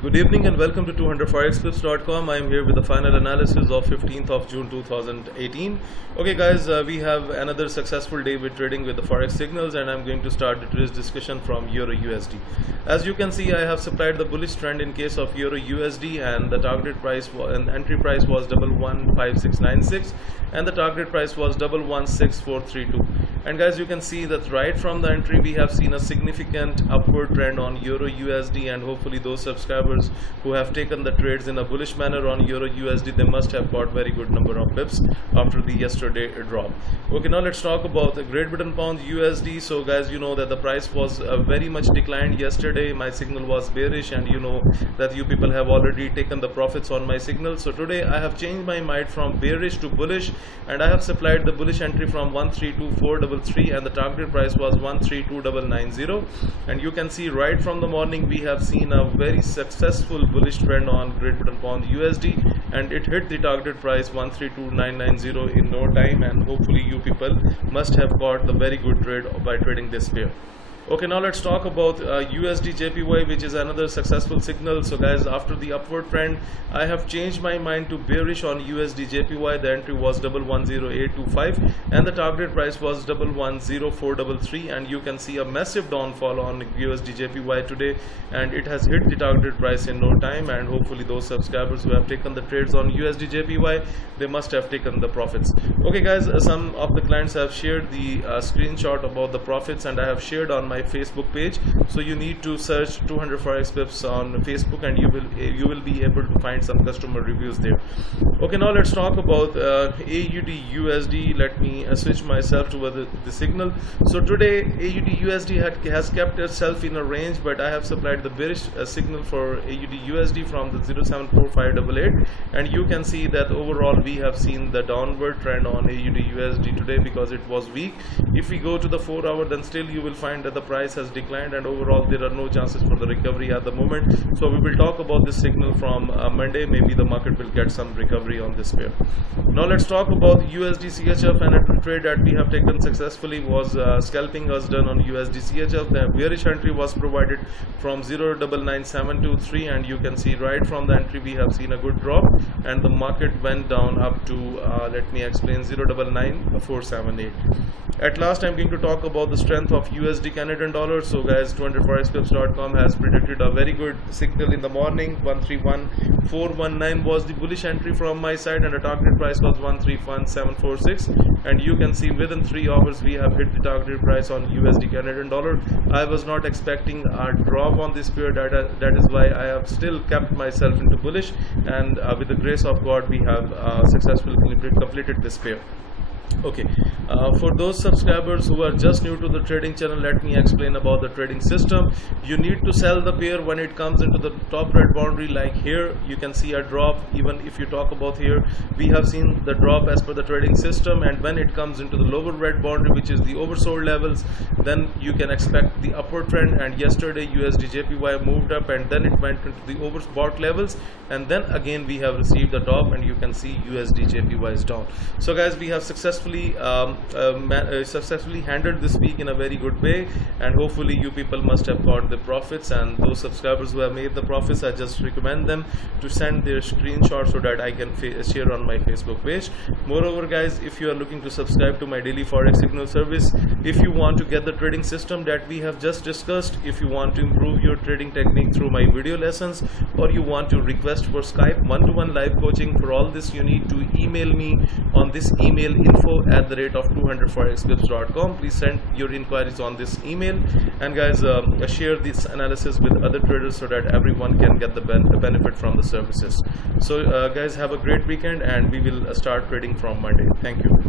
Good evening and welcome to 200forexpips.com. I am here with the final analysis of 15th of June 2018. Okay guys, we have another successful day with trading with the Forex signals, and I'm going to start today's discussion from Euro USD. As you can see, I have supplied the bullish trend in case of Euro USD, and the target price and entry price was 115696 and the target price was 116432. And guys, you can see that right from the entry we have seen a significant upward trend on Euro USD, and hopefully those subscribers who have taken the trades in a bullish manner on Euro USD, they must have got very good number of pips after the yesterday drop. Okay, now let's talk about the Great Britain Pound USD. So guys, you know that the price was very much declined yesterday. My signal was bearish, and you know that you people have already taken the profits on my signal. So today I have changed my mind from bearish to bullish, and I have supplied the bullish entry from 132433 and the target price was 132990. And you can see right from the morning we have seen a very successful bullish trend on Great Britain Pound USD, and it hit the target price 132990 in no time, and hopefully you people must have got the very good trade by trading this pair. Okay, now let's talk about USDJPY, which is another successful signal. So guys, after the upward trend, I have changed my mind to bearish on USDJPY. The entry was 110825 and the target price was 110433, and you can see a massive downfall on USDJPY today, and it has hit the target price in no time. And hopefully those subscribers who have taken the trades on USDJPY, they must have taken the profits. Okay guys, some of the clients have shared the screenshot about the profits, and I have shared on my Facebook page. So you need to search 200 Forex Pips on Facebook, and you will be able to find some customer reviews there. Okay, now let's talk about AUDUSD. Let me switch myself to the signal. So today AUDUSD has kept itself in a range, but I have supplied the bearish signal for AUDUSD from the 074588, and you can see that overall we have seen the downward trend on AUDUSD today because it was weak. If we go to the 4 hour, then still you will find that the price has declined, and overall there are no chances for the recovery at the moment. So we will talk about this signal from Monday. Maybe the market will get some recovery on this pair. Now let's talk about USDCHF, and a trade that we have taken successfully was scalping was done on USDCHF. The bearish entry was provided from 099723, and you can see right from the entry we have seen a good drop, and the market went down up to let me explain, 099478. At last, I'm going to talk about the strength of USD Canadian dollar. So guys, 200forexpips.com has predicted a very good signal in the morning. 131419 was the bullish entry from my side, and the target price was 131746, and you can see within 3 hours we have hit the target price on USD Canadian dollar. I was not expecting a drop on this pair, that is why I have still kept myself into bullish, and with the grace of God we have successfully completed this pair. Okay, for those subscribers who are just new to the trading channel, let me explain about the trading system. You need to sell the pair when it comes into the top red boundary, like here you can see a drop. Even if you talk about here, we have seen the drop as per the trading system, and when it comes into the lower red boundary, which is the oversold levels, then you can expect the upward trend. And yesterday USDJPY moved up, and then it went into the overbought levels, and then again we have received the top, and you can see USDJPY is down. So guys, we have successfully handled this week in a very good way, and hopefully you people must have got the profits. And those subscribers who have made the profits, I just recommend them to send their screenshot so that I can share on my Facebook page. Moreover guys, if you are looking to subscribe to my daily Forex signal service, if you want to get the trading system that we have just discussed, if you want to improve your trading technique through my video lessons, or you want to request for Skype one-to-one live coaching, for all this you need to email me on this email, info@200forexpips.com. Please send your inquiries on this email, and guys, share this analysis with other traders so that everyone can get the benefit from the services. So guys, have a great weekend, and we will start trading from Monday. Thank you.